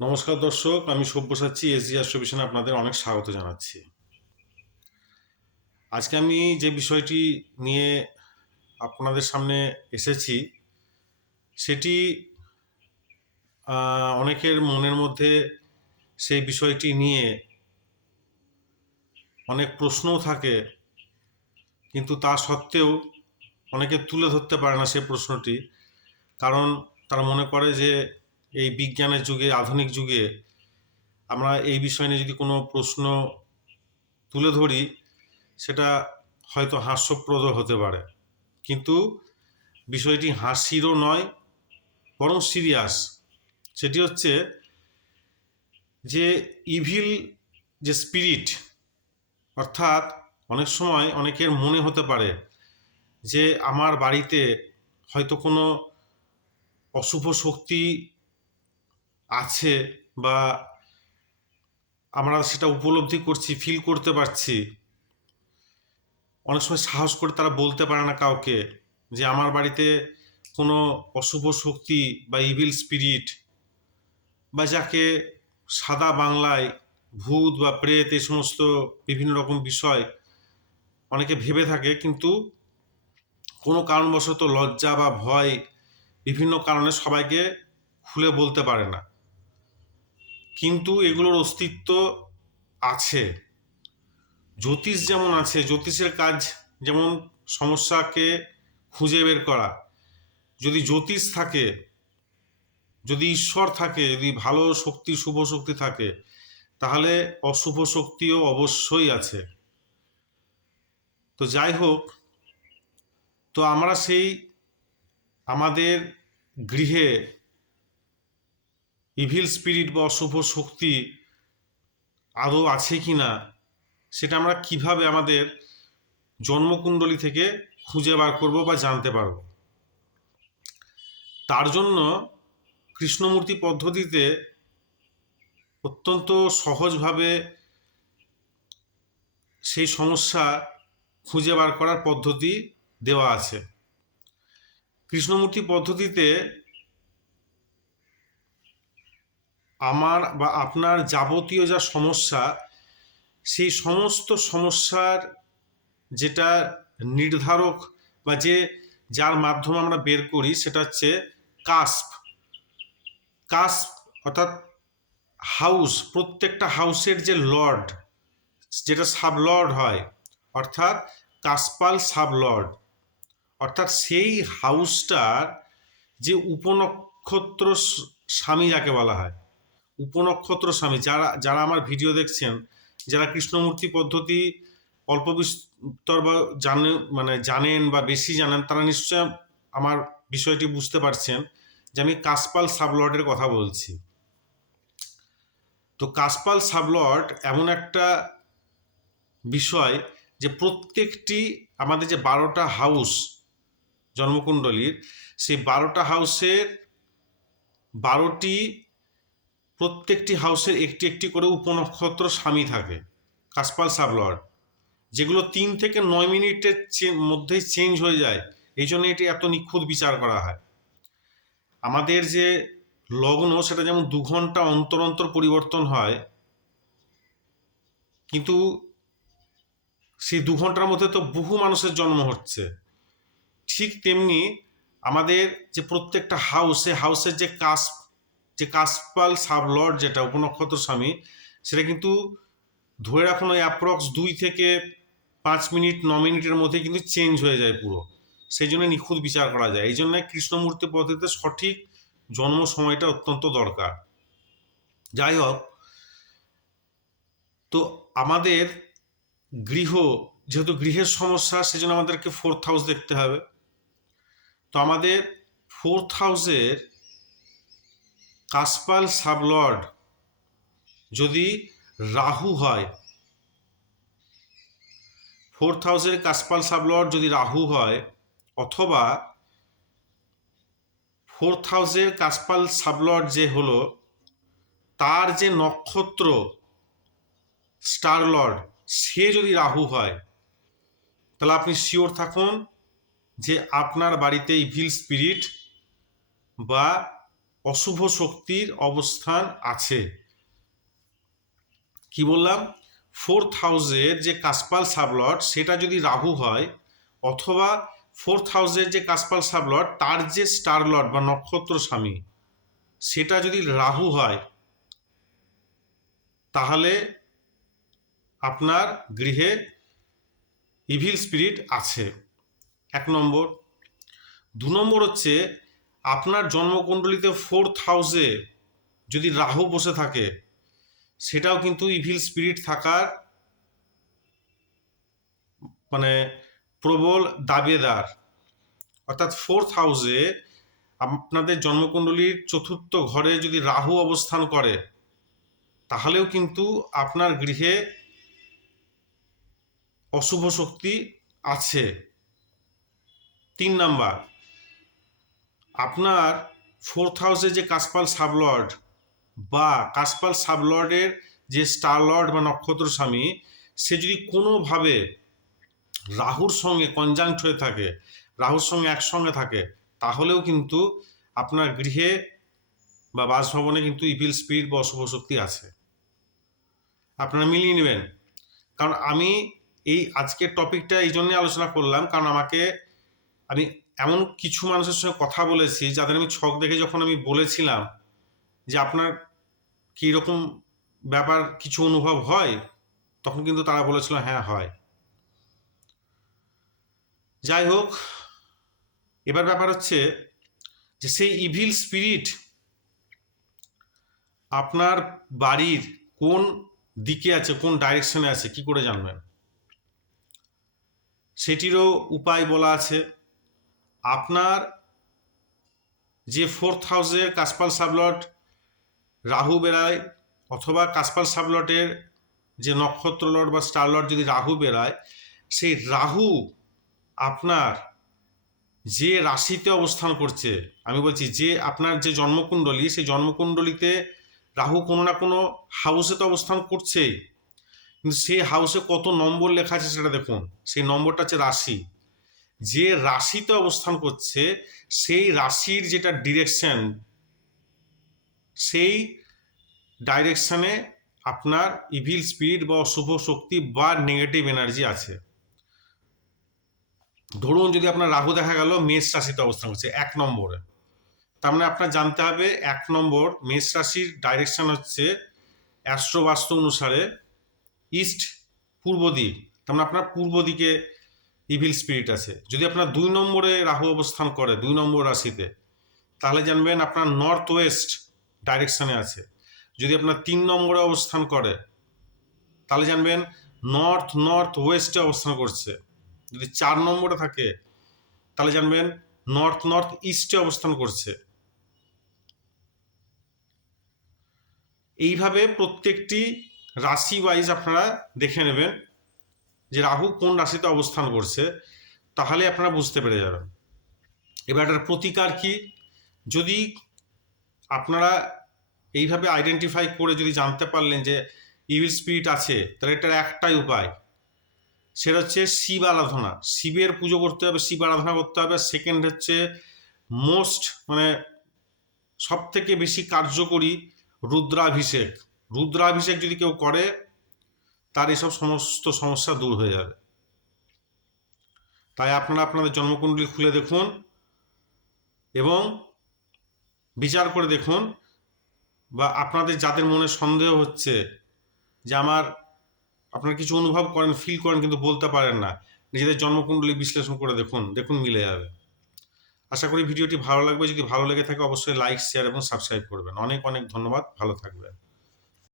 নমস্কার দর্শক, আমি সব্যসাচী এসজি অ্যাস্ট্রোভিশনে আপনাদের অনেক স্বাগত জানাচ্ছি। আজকে আমি যে বিষয়টি নিয়ে আপনাদের সামনে এসেছি, সেটি অনেকের মনের মধ্যে সেই বিষয়টি নিয়ে অনেক প্রশ্নও থাকে, কিন্তু তা সত্ত্বেও অনেকে তুলে ধরতে পারে না সে প্রশ্নটি, কারণ তারা মনে করে যে এই বিজ্ঞানের যুগে, আধুনিক যুগে আমরা এই বিষয় নিয়ে যদি কোনো প্রশ্ন তুলে ধরি, সেটা হয়তো হাস্যপ্রদ হতে পারে। কিন্তু বিষয়টি হাসিরও নয়, বরং সিরিয়াস। সেটি হচ্ছে যে ইভিল, যে স্পিরিট, অর্থাৎ অনেক সময় অনেকের মনে হতে পারে যে আমার বাড়িতে হয়তো কোনো অশুভ শক্তি আছে বা আমরা সেটা উপলব্ধি করছি ফিল করতে পারছি। অনেক সময় সাহস করে তারা বলতে পারে না কাউকে যে আমার বাড়িতে কোনো অশুভ শক্তি বা ইভিল স্পিরিট বা যাকে সাদা বাংলায় ভূত বা প্রেত এই সমস্ত বিভিন্ন রকম বিষয় অনেকে ভেবে থাকে কিন্তু কোনো কারণবশত লজ্জা বা ভয় বিভিন্ন কারণে সবাইকে খুলে বলতে পারে না। কিন্তু এগুলোর অস্তিত্ব আছে। জ্যোতিষ যেমন আছে, জ্যোতিষের কাজ যেমন সমস্যাকে খুঁজে বের করা। যদি জ্যোতিষ থাকে, যদি ঈশ্বর থাকে, যদি ভালো শক্তি, শুভ শক্তি থাকে, তাহলে অশুভ শক্তিও অবশ্যই আছে। তো যাই হোক, তো আমরা সেই আমাদের গৃহে ইভিল স্পিরিট বা অশুভ শক্তি আদৌ আছে কি না, সেটা আমরা কীভাবে আমাদের জন্মকুণ্ডলী থেকে খুঁজে বার করব বা জানতে পারব। তার জন্য কৃষ্ণমূর্তি পদ্ধতিতে অত্যন্ত সহজভাবে সেই সমস্যা খুঁজে বার করার পদ্ধতি দেওয়া আছে। কৃষ্ণমূর্তি পদ্ধতিতে আমার বা আপনার যাবতীয় যা সমস্যা, সেই সমস্ত সমস্যার যেটা নির্ধারক বা যে যার মাধ্যমে আমরা বের করি, সেটা হচ্ছে কাস্প। কাস্প অর্থাৎ হাউস, প্রত্যেকটা হাউসের যে লর্ড, যেটা সাবলর্ড হয়, অর্থাৎ কাসপাল সাবলর্ড। অর্থাৎ সেই হাউসটার যে উপনক্ষত্র স্বামী যাকে বলা হয় উপনক্ষত্র স্বামী, যারা যারা আমার ভিডিও দেখছেন, যারা কৃষ্ণমূর্তি পদ্ধতি অল্প বিস্তর বা জানে মানে জানেন বা বেশি জানেন, তারা নিশ্চয় আমার বিষয়টি বুঝতে পারছেন যে আমি কাসপাল সাবলটের কথা বলছি। তো কাসপাল সাবলর্ড এমন একটা বিষয় যে প্রত্যেকটি আমাদের যে বারোটা হাউস জন্মকুণ্ডলীর, সেই বারোটা হাউসের বারোটি প্রত্যেকটি হাউসের একটি একটি করে উপনক্ষত্র স্বামী থাকে, কাসপাল সাবলর্ড যেগুলো তিন থেকে নয় মিনিটের মধ্যেই চেঞ্জ হয়ে যায়। এই জন্য এটি এত নিখুঁত বিচার করা হয়। আমাদের যে লগ্ন, সেটা যেমন দু ঘণ্টা অন্তর অন্তর পরিবর্তন হয়, কিন্তু সেই দু ঘণ্টার মধ্যে তো বহু মানুষের জন্ম হচ্ছে। ঠিক তেমনি আমাদের যে প্রত্যেকটা হাউস হাউসের যে কাস যে কাসপাল সাবলর্ড যেটা উপনক্ষত্র স্বামী, সেটা কিন্তু ধরে রাখুন ওই অ্যাপ্রক্স দুই থেকে পাঁচ মিনিট, ন মিনিটের মধ্যে কিন্তু চেঞ্জ হয়ে যায় পুরো। সেই জন্য নিখুঁত বিচার করা যায়। এই জন্য কৃষ্ণমূর্তি পদ্ধতিতে সঠিক জন্ম সময়টা অত্যন্ত দরকার। যাই হোক, তো আমাদের গৃহ, যেহেতু গৃহের সমস্যা, সেজন্য আমাদেরকে ফোর্থ হাউস দেখতে হবে। তো আমাদের ফোর্থ হাউসের কাসপাল সাবলর্ড যদি রাহু হয়, ফোর্থ হাউসের কাসপাল সাবলর্ড যদি রাহু হয়, অথবা ফোর্থ হাউসের কাসপাল সাবলর্ড যে হলো, তার যে নক্ষত্র স্টার লর্ড সে যদি রাহু হয়, তাহলে আপনি শিওর থাকুন যে আপনার বাড়িতে ইভিল স্পিরিট বা অশুভ শক্তির অবস্থান আছে। কি বললাম? ফোর্থ হাউসের যে কাসপাল সাবলট, সেটা যদি রাহু হয়, অথবা ফোর্থ হাউসের যে কাসপাল সাবলট, তার যে স্টারলট বা নক্ষত্র স্বামী, সেটা যদি রাহু হয়, তাহলে আপনার গৃহে ইভিল স্পিরিট আছে। এক নম্বর। দু নম্বর হচ্ছে আপনার জন্মকুণ্ডলিতে ফোর্থ হাউসে যদি রাহু বসে থাকে, সেটাও কিন্তু ইভিল স্পিরিট থাকার মানে প্রবল দাবিদার। অর্থাৎ ফোর্থ হাউসে আপনাদের জন্মকুণ্ডলীর চতুর্থ ঘরে যদি রাহু অবস্থান করে, তাহলেও কিন্তু আপনার গৃহে অশুভ শক্তি আছে। তিন নাম্বার আপনার ফোর্থ হাউসে যে কাসপাল সাবলর্ড বা কাসপাল সাবলর্ডের যে স্টার লর্ড বা নক্ষত্র স্বামী, সে যদি কোনোভাবে রাহুর সঙ্গে কনজাংক্ট হয়ে থাকে, রাহুর সঙ্গে একসঙ্গে থাকে, তাহলেও কিন্তু আপনার গৃহে বা বাসভবনে কিন্তু ইভিল স্পিড বা অশুভ শক্তি আছে। আপনারা মিলিয়ে নেবেন। কারণ আমি এই আজকের টপিকটা এই জন্যই আলোচনা করলাম, কারণ আমাকে আমি এমন কিছু মানুষের সঙ্গে কথা বলেছি, যাদের আমি ছক দেখে যখন আমি বলেছিলাম যে আপনার কী রকম ব্যাপার কিছু অনুভব হয়, তখন কিন্তু তারা বলেছিল হ্যাঁ হয়। যাই হোক, এবার ব্যাপার হচ্ছে যে সেই ইভিল স্পিরিট আপনার বাড়ির কোন দিকে আছে, কোন ডাইরেকশনে আছে, কি করে জানবেন? সেটিরও উপায় বলা আছে। আপনার যে ফোর্থ হাউসের কাসপাল সাবলট, রাহু বেড়ায় অথবা কাসপাল সাবলটের যে নক্ষত্র লট বা স্টার লট যদি রাহু বেড়ায় সেই রাহু আপনার যে রাশিতে অবস্থান করছে, আমি বলছি যে আপনার যে জন্মকুণ্ডলী, সেই জন্মকুণ্ডলিতে রাহু কোনো না কোনো হাউসে তো অবস্থান করছেই। কিন্তু সেই হাউসে কত নম্বর লেখা আছে সেটা দেখুন। সেই নম্বরটা হচ্ছে রাশি। যে রাশিতে অবস্থান করছে, সেই রাশির যেটা ডিরেকশন সেই ডাইরেকশনে আপনার ইভিল স্পিরিট বা অশুভ শক্তি বা নেগেটিভ এনার্জি আছে। ধরুন যদি আপনার রাহু দেখা গেল, মেষ রাশিতে অবস্থান করছে, এক নম্বরে। তার মানে আপনার জানতে হবে, এক নম্বর মেষ রাশির ডাইরেকশন হচ্ছে অ্যাস্ট্রো বাস্তু অনুসারে ইস্ট পূর্ব দিক। তার মানে আপনার পূর্ব দিকে ইভিল স্পিরিট আছে। যদি আপনার দুই নম্বরে রাহু অবস্থান করে, দুই নম্বর রাশিতে, তাহলে জানবেন আপনার নর্থ ওয়েস্ট ডাইরেকশানে আছে। যদি আপনার তিন নম্বরে অবস্থান করে, তাহলে জানবেন নর্থ নর্থ ওয়েস্টে অবস্থান করছে। যদি চার নম্বরে থাকে, তাহলে জানবেন নর্থ নর্থ ইস্টে অবস্থান করছে। এইভাবে প্রত্যেকটি রাশি ওয়াইজ আপনারা দেখে নেবেন। যে রাহু কোন রাশিতে অবস্থান করছে, তাহলে আপনারা বুঝতে পেরে যাবেন। এবার এটার প্রতিকার কি? যদি আপনারা এইভাবে আইডেন্টিফাই করে যদি জানতে পারলেন যে ইভিল স্পিরিট আছে, তাহলে এটার একটাই উপায়। সেটা হচ্ছে শিব আরাধনা। শিবের পুজো করতে হবে, শিব আরাধনা করতে হবে। সেকেন্ড হচ্ছে মোস্ট মানে সব থেকে বেশি কার্যকরী রুদ্রাভিষেক। রুদ্রাভিষেক যদি কেউ করে তার এসব সমস্ত সমস্যা দূর হয়ে যাবে। তাই আপনারা আপনাদের জন্মকুণ্ডলী খুলে দেখুন এবং বিচার করে দেখুন বা আপনাদের যাদের মনে সন্দেহ হচ্ছে যে আমার, আপনারা কিছু অনুভব করেন ফিল করেন কিন্তু বলতে পারেন না, নিজেদের জন্মকুণ্ডলী বিশ্লেষণ করে দেখুন দেখুন মিলে যাবে। আশা করি ভিডিওটি ভালো লাগবে, যদি ভালো লেগে থাকে অবশ্যই লাইক শেয়ার এবং সাবস্ক্রাইব করবেন। অনেক অনেক ধন্যবাদ, ভালো থাকবেন।